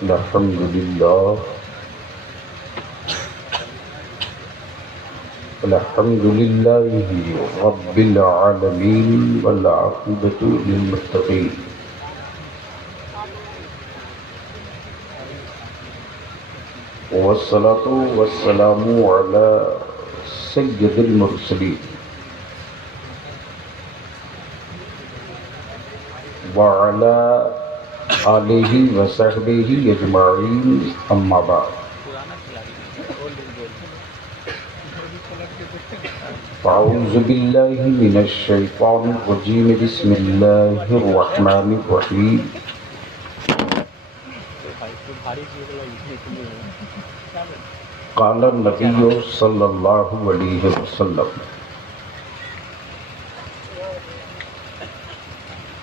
अल्हम्दुलिल्लाहि रब्बिल आलमीन वल आक़िबतु लिल मुत्तक़ीन। वस्सलातु वस्सलामु अला सय्यिदिल मुरसलीन व अला आलिहि व सहबिहि अजमाईन, अम्मा बाद। अऊज़ु बिल्लाहि मिनश शैतानिर रजीम, बिस्मिल्लाहिर रहमानिर रहीम। क़ाल नबी सल्लल्लाहु अलैहि वसल्लम,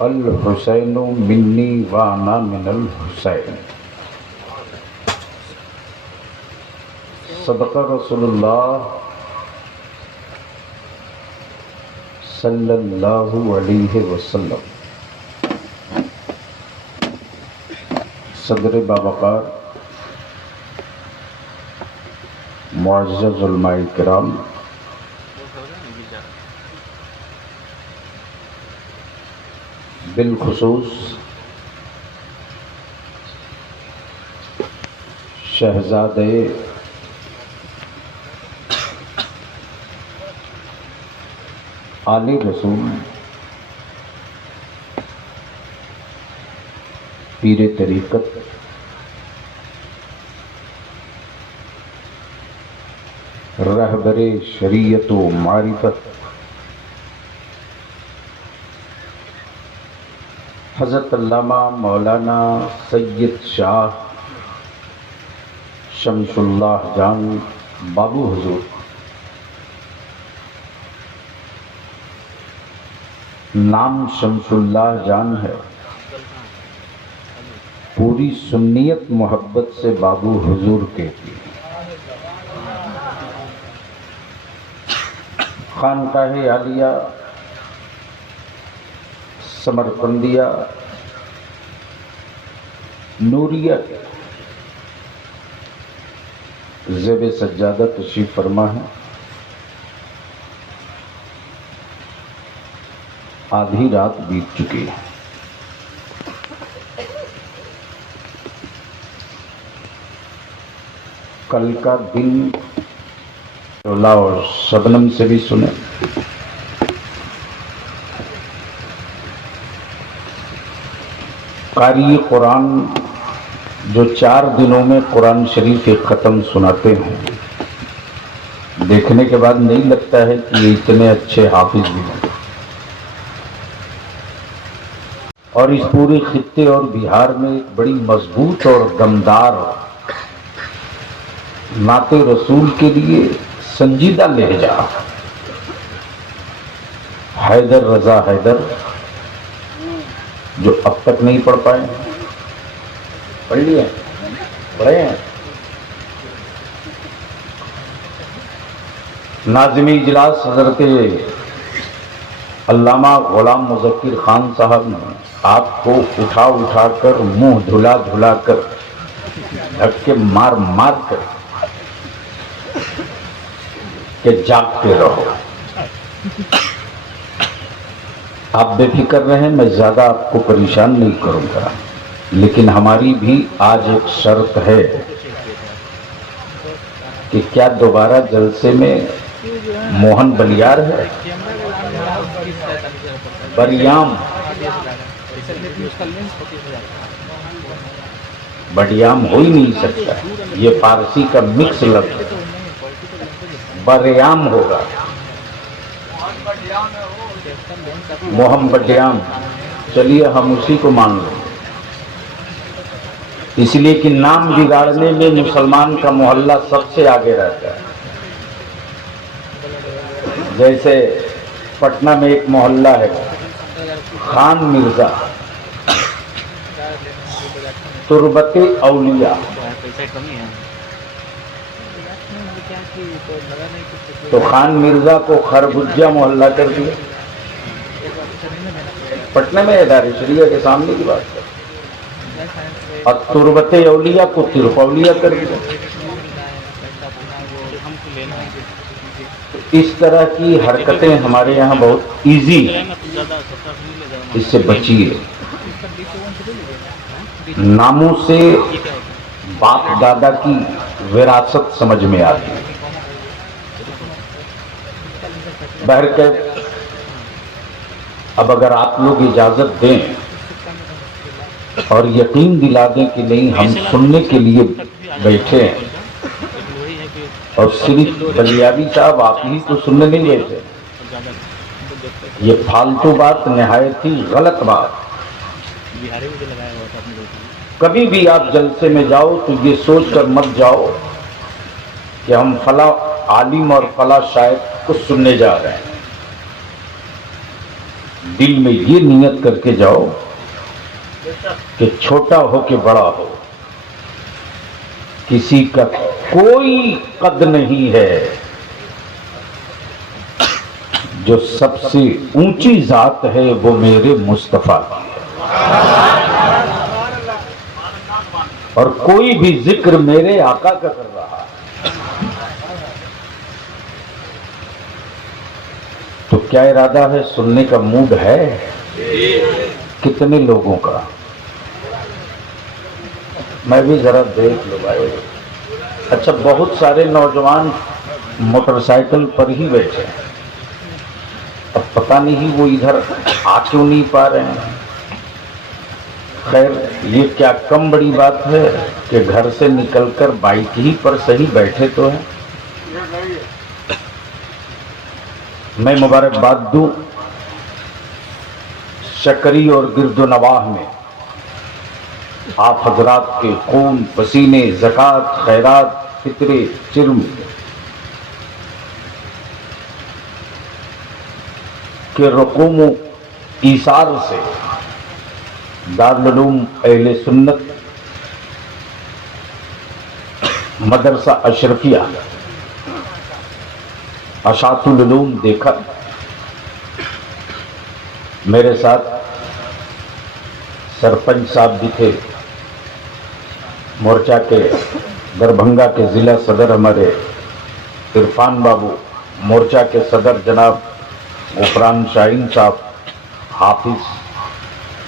अल हुसैनु मिन्नी व अना मिनल हुसैन। सदक़ रसूलुल्लाह सल्लल्लाहु अलैहि वसल्लम। सदर बावक़ार मुअज़्ज़ज़ उलमाए किराम, बिलखुसूस शहज़ादे आले रसूल पीरे तरीक़त रहबरे शरीयत व मारिफत हज़रत अल्लामा मौलाना सैयद शाह शमसुल्लाह जान बाबू हुजूर नाम शमसुल्लाह जान है, पूरी सुन्नियत मोहब्बत से बाबू हुजूर कहती है। खानकाहे आलिया समरकंदिया नूरिया ज़ेब सज्जादा तशरीफ फरमा है। आधी रात बीत चुकी है। कल का दिन रोला और शबनम से भी सुने। कारी कुरान जो 4 दिनों में कुरान शरीफ एक ख़त्म सुनाते हैं, देखने के बाद नहीं लगता है कि ये इतने अच्छे हाफिज भी हैं। और इस पूरे खित्ते और बिहार में एक बड़ी मजबूत और दमदार नाते रसूल के लिए संजीदा लहजा हैदर रजा हैदर, जो अब तक नहीं पढ़ पाए, पढ़ लिए, पढ़े हैं। नाज़िम इजलास हज़रत अल्लामा गुलाम मुज़क्किर खान साहब ने आपको उठा उठा कर, मुंह धुला धुला कर, धक्के मार मार कर के जागते रहो। आप बेफिक्र रहें, मैं ज़्यादा आपको परेशान नहीं करूँगा। लेकिन हमारी भी आज एक शर्त है कि क्या दोबारा जलसे में मोहन बलियार है, बरियाम बडियाम हो ही नहीं सकता, ये फारसी का मिक्स लफ्ज़ है, बरियाम होगा। मोहम्मद बडियाम, चलिए हम उसी को मान लें, इसलिए कि नाम बिगाड़ने में मुसलमान का मोहल्ला सबसे आगे रहता है। जैसे पटना में एक मोहल्ला है खान मिर्जा, तुरबते औलिया, तो खान मिर्जा को खरबुज्जा मोहल्ला कर दिया। पटना में दारुल शरीया के सामने की बात है। और तुरबते औलिया को तिरकौलिया कर दिया। तो इस तरह की हरकतें हमारे यहाँ बहुत इजी है, इससे बचिए। नामों से बाप दादा की विरासत समझ में आती है। बहरकैफ अब अगर आप लोग इजाजत दें और यकीन दिला दें कि नहीं हम सुनने के लिए बैठे हैं, और सिर्फ बलियाबी साहब आप ही तो सुनने नहीं बैठे, ये फालतू बात, निहायत ही गलत बात। कभी भी आप जलसे में जाओ तो ये सोच कर मत जाओ कि हम फला आलिम और फला शायर को सुनने जा रहे हैं। दिल में ये नियत करके जाओ कि छोटा हो के बड़ा हो, किसी का कोई कद नहीं है, जो सबसे ऊंची जात है वो मेरे मुस्तफा की है, और कोई भी जिक्र मेरे आका का कर रहा है। तो क्या इरादा है, सुनने का मूड है कितने लोगों का? मैं भी जरा देख लो भाई। अच्छा, बहुत सारे नौजवान मोटरसाइकिल पर ही बैठे हैं, अब पता नहीं वो इधर आ क्यों नहीं पा रहे हैं। खैर, ये क्या कम बड़ी बात है कि घर से निकलकर बाइक ही पर सही बैठे तो हैं। मैं मुबारकबाद दूं शकरी और गिरदो नवाह में आप हजरात के खून, पसीने, ज़कात, खैरात, फित्रे, चिर्म के रकूम ईसार से दारुल उलूम अहले सुन्नत मदरसा अशरफिया अशातुल उलूम देखा। मेरे साथ सरपंच साहब भी थे, मोर्चा के दरभंगा के ज़िला सदर हमारे इरफान बाबू, मोर्चा के सदर जनाब गुफरान शाहीन साहब, हाफिज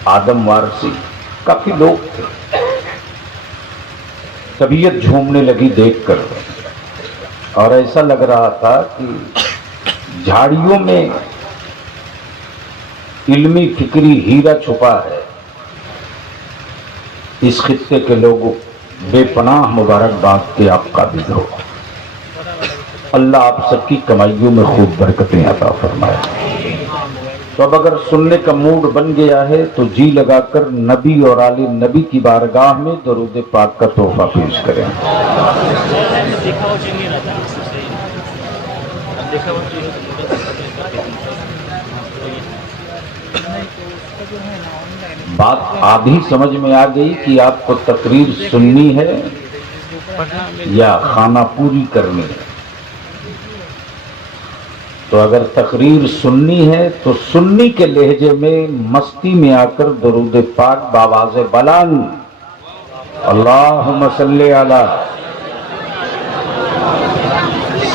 आदम वारसी, काफी लोग थे। तबीयत झूमने लगी देखकर, और ऐसा लग रहा था कि झाड़ियों में इल्मी फिक्री हीरा छुपा है। इस खित्ते के लोगों बेपनाह मुबारकबाद के आप काबिल हो। अल्लाह आप सबकी कमाइयों में खूब बरकतें अता फरमाए। तो अब अगर सुनने का मूड बन गया है तो जी लगाकर नबी और आले नबी की बारगाह में दरूद पाक का तोहफा पेश करें। बात आधी समझ में आ गई कि आपको तकरीर सुननी है या खाना पूरी करनी है। तो अगर तकरीर सुननी है तो सुन्नी के लहजे में मस्ती में आकर दरूद पाक बावाज़े बुलंद अल्लाहुम्मा सल्ली अला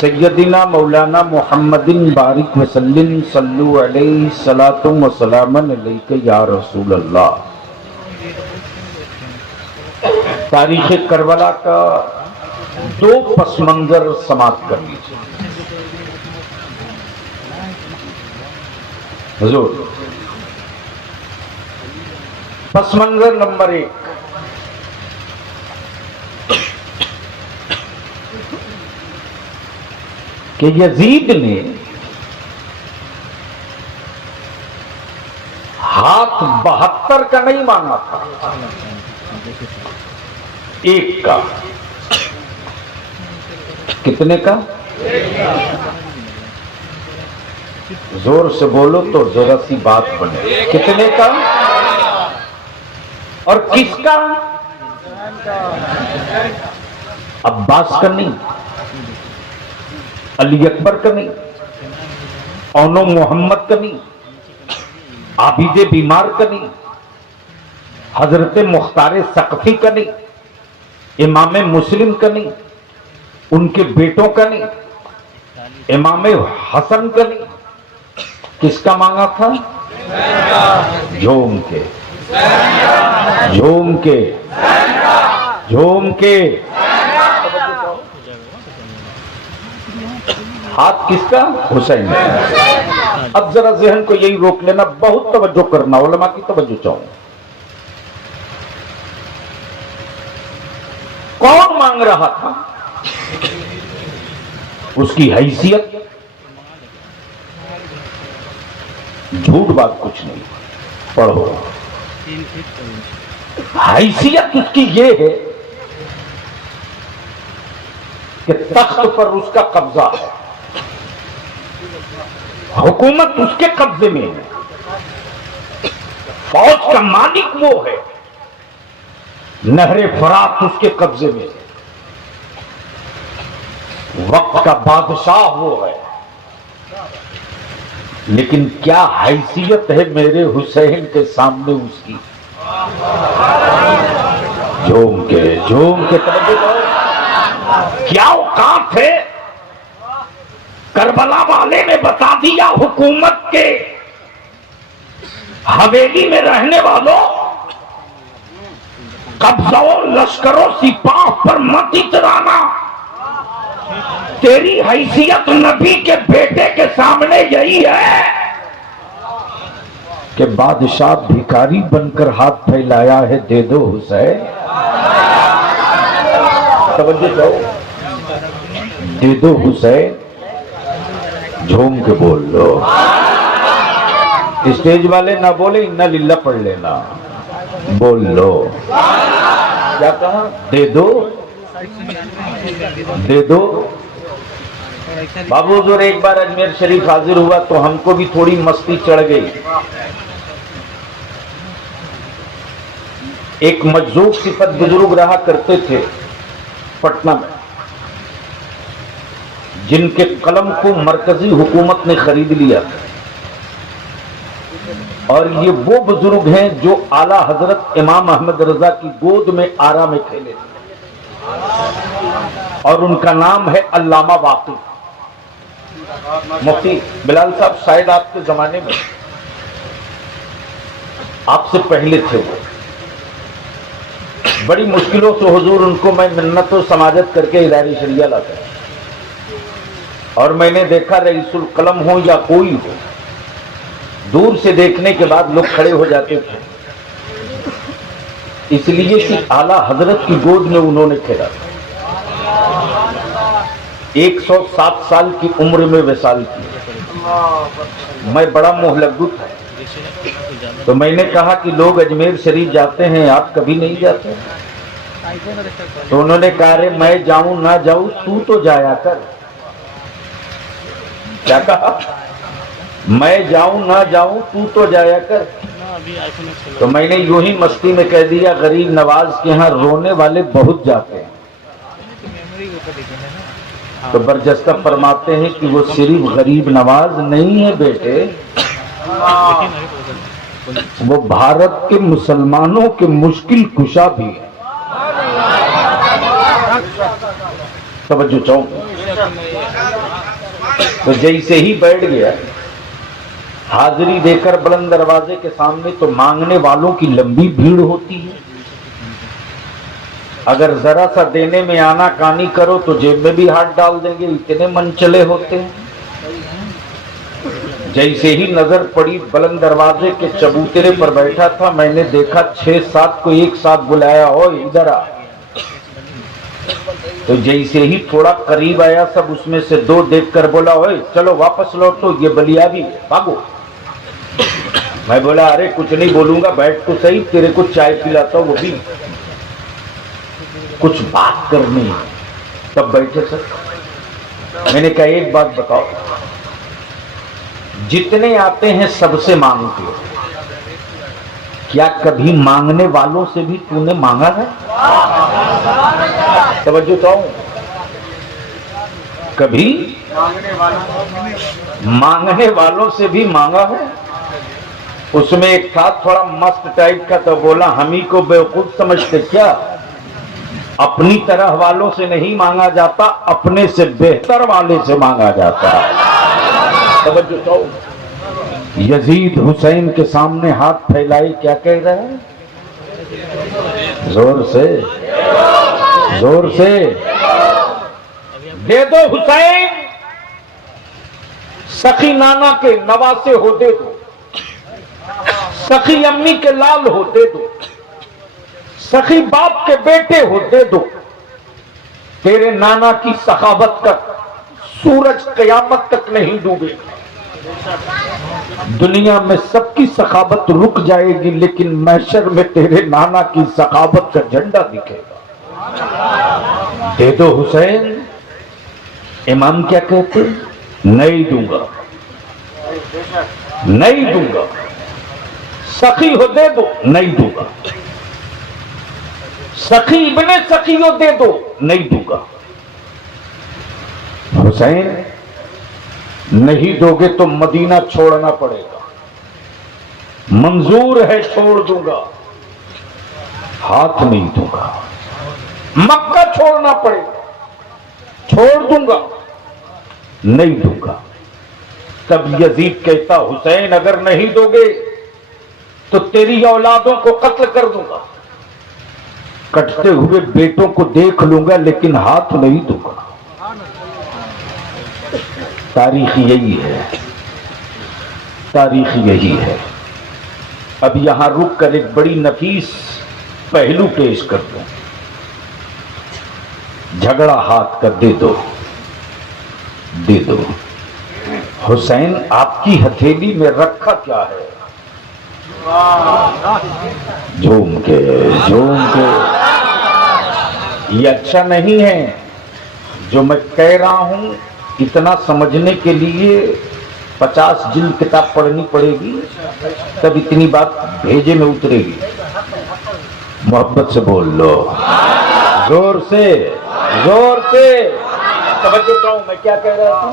सय्यदिना मौलाना मुहम्मदिन बारिक वसल्लिम सल्लु अलैहि सलातुम व सलामन अलैका या रसूल अल्लाह। तारीख़ करबला का 2 पस मंजर समाप्त कर लीजिए। हुजूर, पस मंजर नंबर 1, कि यजीद ने हाथ 72 का नहीं मांगा था, 1 का। कितने का? जोर से बोलो तो जरा सी बात बने। कितने का? और किसका? अब्बास का नहीं, अली अकबर का नहीं, औनो मोहम्मद का नहीं, आबिदे बीमार का नहीं, हजरत मुख्तार सकफी का नहीं, इमाम मुस्लिम का नहीं, उनके बेटों का नहीं, इमाम हसन का नहीं, किसका मांगा था? झूम के, झूम के, झूम के। हाथ किसका? हुसैन। अब जरा जहन को यही रोक लेना, बहुत तवज्जो करना, उलमा की तवज्जो चाहूं। कौन मांग रहा था? उसकी हैसियत, झूठ बात कुछ नहीं, पढ़ो। हैसियत उसकी ये है कि तख्त पर उसका कब्जा है, हुकूमत उसके कब्जे में है, फौज का मालिक वो है, नहरे फरात उसके कब्जे में है, वक्त का बादशाह वो है। लेकिन क्या हैसियत है मेरे हुसैन के सामने उसकी? झूम के क्या औकात है? करबला वाले ने बता दिया हुकूमत के हवेली में रहने वालों, कब्जाओं लश्करों सिपाह पर मत इतराना, तेरी हैसियत नबी के बेटे के सामने यही है कि बादशाह भिखारी बनकर हाथ फैलाया है, दे दो हुसैन। तवज्जो दो, दे दो हुसैन। झूम के बोल लो, स्टेज वाले ना बोले इन्ना लिल्ला पढ़ लेना, बोल लो। क्या कहा? दे दो, दे दो। बाबू हुजूर एक बार अजमेर शरीफ हाजिर हुआ तो हमको भी थोड़ी मस्ती चढ़ गई। एक मजजूब सिफत बुजुर्ग रहा करते थे पटना में, जिनके कलम को मरकजी हुकूमत ने खरीद लिया, और ये वो बुजुर्ग हैं जो आला हजरत इमाम अहमद रजा की गोद में आरा में खेले थे, और उनका नाम है अल्लामा वाक़ी। मुफ्ती बिलाल साहब शायद आपके जमाने में, आपसे पहले थे वो। बड़ी मुश्किलों से हुजूर उनको मैं मिन्नत और समाजत करके इदारी शरिया लाता, और मैंने देखा रईसुल कलम हो या कोई हो, दूर से देखने के बाद लोग खड़े हो जाते थे, इसलिए कि आला हजरत की गोद में उन्होंने खेला। 107 साल की उम्र में विसाल की। मैं बड़ा मोहलग्गू था, तो मैंने कहा कि लोग अजमेर शरीफ जाते हैं, आप कभी नहीं जाते? तो उन्होंने कहा रे मैं जाऊं ना जाऊं, तू तो जाया कर। क्या कहा? मैं जाऊं ना जाऊं, तू तो जाया कर। तो मैंने यूं ही मस्ती में कह दिया, गरीब नवाज के यहाँ रोने वाले बहुत जाते हैं। तो बरजस्ता फरमाते हैं कि वो सिर्फ गरीब नवाज नहीं है बेटे, वो भारत के मुसलमानों के मुश्किल कुशा भी है। तवज्जो चाहूं। तो जैसे ही बैठ गया हाजिरी देकर बुलंद दरवाजे के सामने, तो मांगने वालों की लंबी भीड़ होती है। अगर जरा सा देने में आना कानी करो तो जेब में भी हाथ डाल देंगे, इतने मनचले होते हैं। जैसे ही नजर पड़ी बुलंद दरवाजे के चबूतरे पर बैठा था, मैंने देखा 6-7 को एक साथ बुलाया, ओ इधर आ। तो जैसे ही थोड़ा करीब आया, सब उसमें से 2 देखकर बोला, ओए चलो वापस लौटो, ये बलिया भी भागो। मैं बोला अरे कुछ नहीं बोलूंगा, बैठ तो सही, तेरे को चाय पिलाता हूं, वो भी कुछ बात करनी है। तब बैठे सर, मैंने कहा एक बात बताओ, जितने आते हैं सबसे मांगते हो, क्या कभी मांगने वालों से भी तूने मांगा है? तवज्जो चाहूं। कभी मांगने वालों से भी मांगा है? उसमें एक था थोड़ा मस्त टाइप का, तो बोला हम ही को बेवकूफ समझते क्या? अपनी तरह वालों से नहीं मांगा जाता, अपने से बेहतर वाले से मांगा जाता है। तवज्जो तो यजीद हुसैन के सामने हाथ फैलाई, क्या कह रहे हैं? जोर से, जोर से, दे दो हुसैन, सखी नाना के नवासे हो दे दो, सखी अम्मी के लाल हो दे दो, सखी बाप के बेटे हो दे दो। तेरे नाना की सखावत का सूरज कयामत तक नहीं डूबेगा। दुनिया में सबकी सखावत रुक जाएगी, लेकिन महशर में तेरे नाना की सखावत का झंडा दिखेगा। दे दो हुसैन। इमाम क्या कहते? नहीं दूंगा, नहीं दूंगा। सखी हो दे दो, नहीं दूंगा। सखी इब्ने सखी हो दे दो, नहीं दूंगा। हुसैन नहीं दोगे तो मदीना छोड़ना पड़ेगा। मंजूर है, छोड़ दूंगा, हाथ नहीं दूंगा। मक्का छोड़ना पड़ेगा, छोड़ दूंगा, नहीं दूंगा। तब यजीद कहता, हुसैन अगर नहीं दोगे तो तेरी औलादों को कत्ल कर दूंगा, कटते हुए बेटों को देख लूंगा, लेकिन हाथ नहीं दूंगा। तारीख यही है, तारीख यही है। अब यहां रुक कर एक बड़ी नफीस पहलू पेश कर दूं। झगड़ा हाथ कर दे दो, दे दो। हुसैन आपकी हथेली में रखा क्या है? झूम के, झूम के। ये अच्छा नहीं है जो मैं कह रहा हूं। इतना समझने के लिए 50 जिल्द किताब पढ़नी पड़ेगी, तब इतनी बात भेजे में उतरेगी। मोहब्बत से बोल लो, जोर से, जोर से। तवज्जो करो, मैं क्या कह रहा था?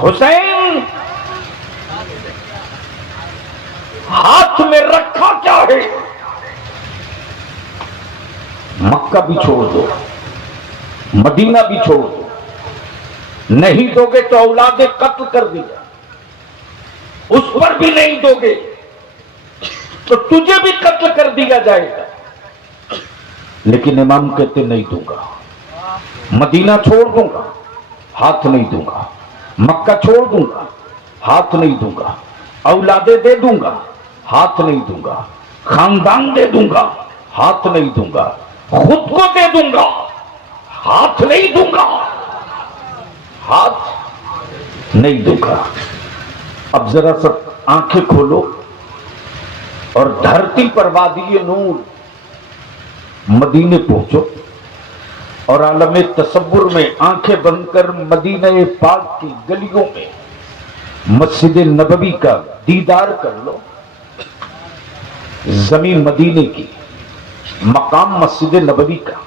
हुसैन हाथ में रखा क्या है? मक्का भी छोड़ दो, मदीना भी छोड़ दो, नहीं दोगे तो औलादे कत्ल कर दिया। उस पर भी नहीं दोगे तो तुझे भी कत्ल कर दिया जाएगा। लेकिन इमाम कहते नहीं दूंगा। मदीना छोड़ दूंगा, हाथ नहीं दूंगा। मक्का छोड़ दूंगा, हाथ नहीं दूंगा। औलादे दे दूंगा, हाथ नहीं दूंगा। खानदान दे दूंगा, हाथ नहीं दूंगा। खुद को दे दूंगा, हाथ नहीं दूंगा, हाथ नहीं दूंगा। अब जरा सब आंखें खोलो और धरती पर वादी नूर मदीने पहुंचो और आलम तसव्वुर में आंखें बंद कर मदीने पाक की गलियों में मस्जिद नबवी का दीदार कर लो। जमीन मदीने की, मकाम मस्जिद नबवी का।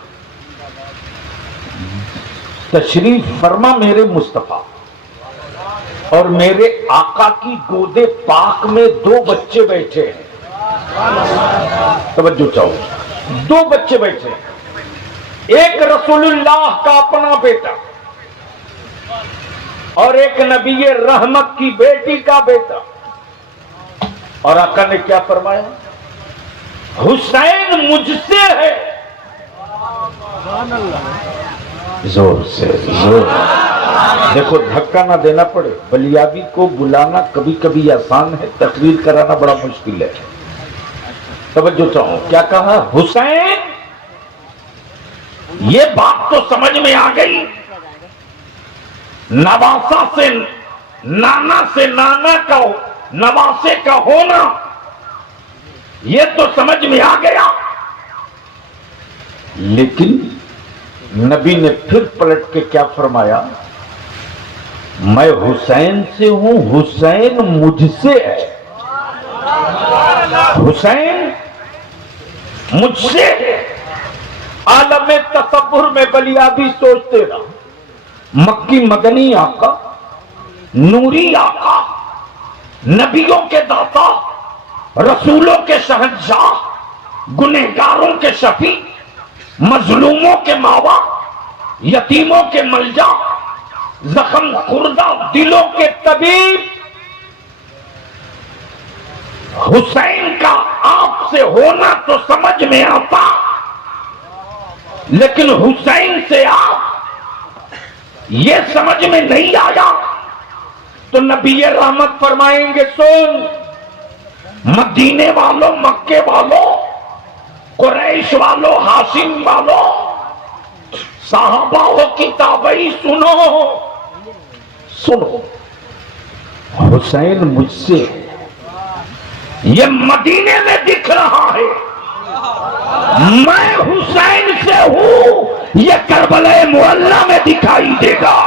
तशरीफ फरमा मेरे मुस्तफा, और मेरे आका की गोदे पाक में 2 बच्चे बैठे हैं। तवज्जो चाहो, 2 बच्चे बैठे हैं। एक रसूलुल्लाह का अपना बेटा और एक नबी रहमत की बेटी का बेटा। और आका ने क्या फरमाया? हुसैन मुझसे है। जोर से, जोर। देखो, धक्का ना देना पड़े। बलियाबी को बुलाना कभी कभी आसान है, तकरीर कराना बड़ा मुश्किल है। तवज्जो चाहो, क्या कहा? हुसैन। ये बात तो समझ में आ गई। नवासा से नाना का नवासे का होना, ये तो समझ में आ गया। लेकिन नबी ने फिर पलट के क्या फरमाया? मैं हुसैन से हूं, हुसैन मुझसे है। हुसैन मुझसे है। आलम तसव्वुर में बलियाबी सोचते रहा। मक्की मदनी आका, नूरी आका, नबियों के दाता, रसूलों के शहंशाह, गुनहगारों के शफी, मजलूमों के मावा, यतीमों के मलजा, जख्म खुर्दा दिलों के तबीब, हुसैन का आपसे होना तो समझ में आता, लेकिन हुसैन से आप ये समझ में नहीं आया तो नबी रहमत फरमाएंगे, सुन मदीने वालों, मक्के वालों, कुरैश वालों, हाशिम वालों, साहबाओं की ताबई सुनो, सुनो, हुसैन मुझसे ये मदीने में दिख रहा है, मैं हुसैन से हूं ये करबला मुअल्ला में दिखाई देगा।